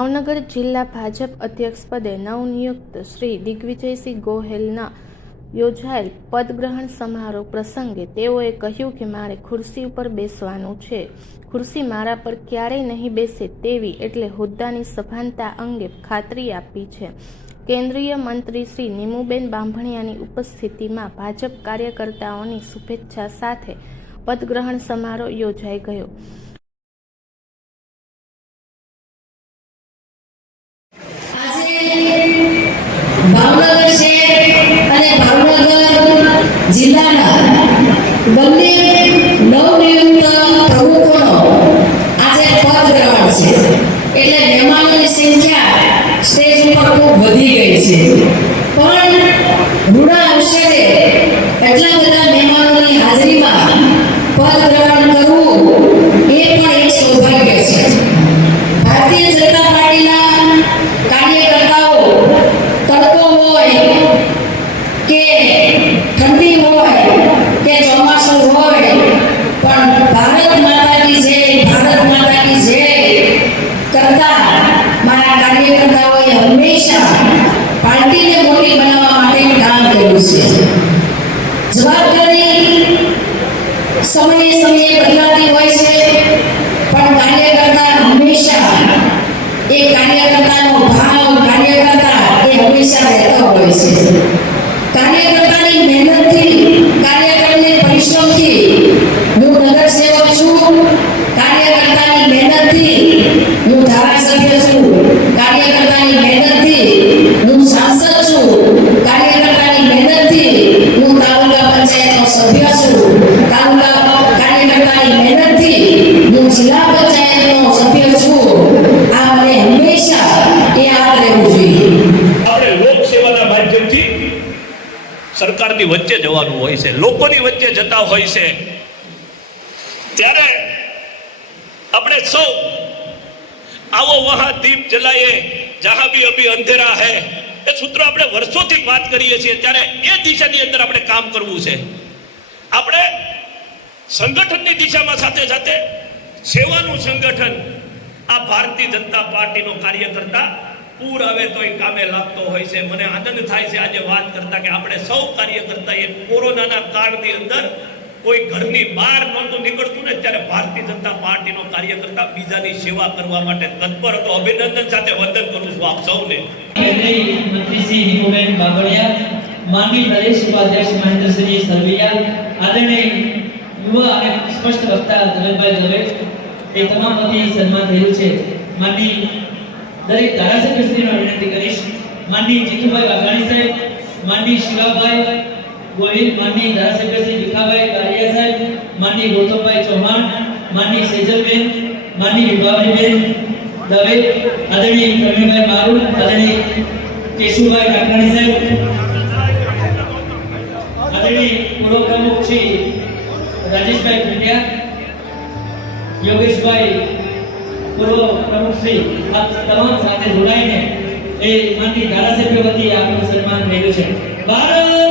ભાવનગર જિલ્લા ભાજપ અધ્યક્ષ પદે નવનિયુક્ત શ્રી દિગ્વિજયસિંહ ગોહેલના યોજાયેલ પદગ્રહણ સમારોહ પ્રસંગે તેઓએ કહ્યું કે મારે ખુરશી ઉપર બેસવાનું છે, ખુરશી મારા પર ક્યારેય નહીં બેસે તેવી એટલે હોદ્દાની સભાનતા અંગે ખાતરી આપી છે. કેન્દ્રીય મંત્રી શ્રી નીમુબેન બાંભણિયાની ઉપસ્થિતિમાં ભાજપ કાર્યકર્તાઓની શુભેચ્છા સાથે પદગ્રહણ સમારોહ યોજાઈ ગયો. ભાવનગર શહેર અને ભાવનગર જિલ્લાના બંને નવનિયુક્ત પ્રમુખોનો આજે પદગ્રહણ છે, એટલે મહેમાનોની સંખ્યા સ્ટેજ ઉપર ખૂબ વધી ગઈ છે. પણ રૂડા અવસરે એટલા બધા મહેમાનોની હાજરીમાં પદગ્રહણ કરવું એ પણ એક સૌભાગ્ય છે. ભારતીય જનતા પાર્ટીના કાર્યકર્તાઓ તડકો હોય કે ઠંડી હોય કે ચોમાસું હોય, પણ ભારત માતા કી જય, ભારત માતા કી જય કરતા મારા કાર્યકર્તાઓએ હંમેશા પાર્ટીને મોટી બનાવવા માટે કામ કર્યું છે. જવાબદારી સમયે સમયે બદલાતી હોય છે, પણ કાર્યકર્તા હંમેશા એ કાર્યકર્તાનો ભાવ, કાર્યકર્તા એ હંમેશા રહેતો હોય છે. કાર્યકર્તાની મહેનતથી, કાર્યકરની પરિશ્રમથી હું નગરસેવક છું, કાર્યકર્તાની મહેનતથી હું ધારાસભ્ય છું, કાર્યકર્તાની મહેનતથી હું સાંસદ છું, કાર્યકર્તાની મહેનતથી હું તાલુકા પંચાયતનો સભ્ય છું, કાર્યકર્તાની મહેનતથી હું જિલ્લા પંચાયતનો સભ્ય છું. આ મને હંમેશા એ યાદ રહેવું જોઈએ. આપણે લોકસેવાના માધ્યમથી સરકારની વચ્ચે જવાનું હોય છે, લોકોની વચ્ચે જતા હોય છે, ત્યારે આપણે સૌ આવો વહાં દીપ જલાએ જહાં ભી અભી અંધેરા હૈ એ સૂત્ર આપણે વર્ષોથી વાત કરીએ છીએ, ત્યારે એ દિશાની અંદર આપણે કામ કરવું છે. આપણે સંગઠનની દિશામાં સાથે સાથે સેવાનું સંગઠન, આ ભારતીય જનતા પાર્ટીનો કાર્યકર્તા પૂર આવે તો એ કામે લાગતો હોય છે. મને આનંદ થાય છે આજે વાત કરતા કે આપણે સૌ કાર્યકર્તા એ કોરોનાના કાળની અંદર કોઈ ઘરની બહાર નહોતું નીકળતું ને, ત્યારે ભારતીય જનતા પાર્ટીનો કાર્યકર્તા બીજાની સેવા કરવા માટે તત્પર હતો. અભિનંદન સાથે વંદન કરું છું આપ સૌને. મંત્રી શ્રી નીમુબેન બાંભણિયા, માનનીય પ્રદેશ ઉપાધ્યક્ષ મહેન્દ્રસિંહ સરવૈયા, આદરણીય યુવા અને સ્પષ્ટ વક્તા ધનંજયભાઈ દવે, એ તમામ વતી સન્માન થયું છે. માનનીય દરેક ધારાસભ્યશ્રીનો વિનંતી કરીશ. માનનીય જીતુભાઈ વાઘાણી સાહેબ, માનનીય શિવાભાઈ ગોહિલ, માનનીય ધારાસભ્ય શ્રી ભીખાભાઈ બારિયા સાહેબ, માનનીય ગૌતમભાઈ ચૌહાણ, માનનીય સેજલબેન, માનનીય વિભાવરીબેન દવે, આદરણીય પ્રવીણભાઈ મારુલ, આદરણીય કેશુભાઈ કાકરાણી સાહેબ, આદરણીય પૂર્વ પ્રમુખ શ્રી રાજેશભાઈ પંડ્યા, યોગેશભાઈ પૂર્વ પ્રમુખ શ્રી, આ તમામ સાથે જોડાઈને એ માનનીય ધારાસભ્ય વતી આપનું સન્માન થયું છે. ભારત